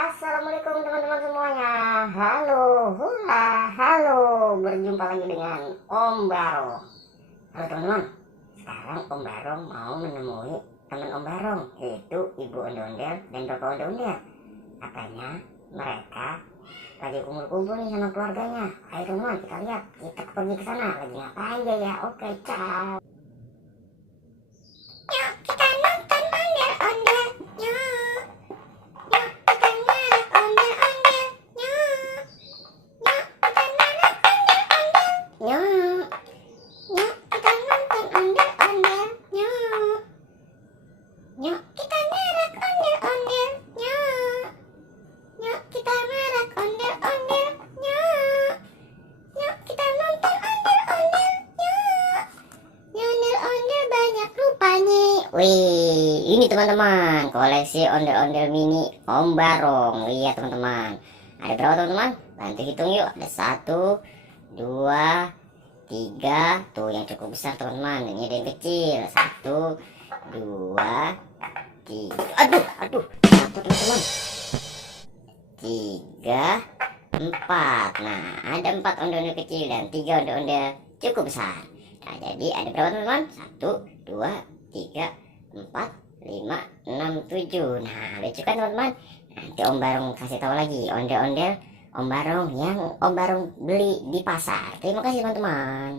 Assalamualaikum teman-teman semuanya. Halo, hula, halo. Berjumpa lagi dengan Om Barong. Halo teman-teman. Sekarang Om Barong mau menemui teman Om Barong, yaitu Ibu Ondel-Ondel dan Bapak Ondel-Ondel. Katanya mereka lagi kumpul-kumpul nih sama keluarganya. Ayo teman-teman, kita lihat. Kita pergi ke sana. Lagi ngapain dia ya? Oke, ciao. Yuk, kita nonton Ondel-Ondel. Yuk. Yuk, kita narik ondel-ondel. Yuk. Yuk, kita narik ondel-ondel. Yuk. Yuk, kita nonton ondel-ondel. Yuk. Yuk, kita narik ondel-ondel. Yuk. Yuk, kita narik ondel-ondel. Yuk. Yuk, kita nonton ondel-ondel. Yuk. Ondel-ondel banyak rupanya. Wih, ini teman-teman, koleksi ondel-ondel mini Om Barong. Lihat teman-teman, ada berapa teman-teman? Bantu hitung yuk. Ada 1, 2, 3. Tuh yang cukup besar teman-teman. Ini ada yang kecil. 1, 2, 3. Aduh, satu teman-teman. 3, 4. Nah, ada 4 ondel-ondel kecil dan 3 ondel-ondel cukup besar. Nah, jadi ada berapa teman-teman? 1, 2, 3, 4, 5, 6, 7. Nah, lucu kan teman-teman? Nanti Om Barong kasih tahu lagi ondel-ondel Om Barong yang Om Barong beli di pasar. Terima kasih teman-teman.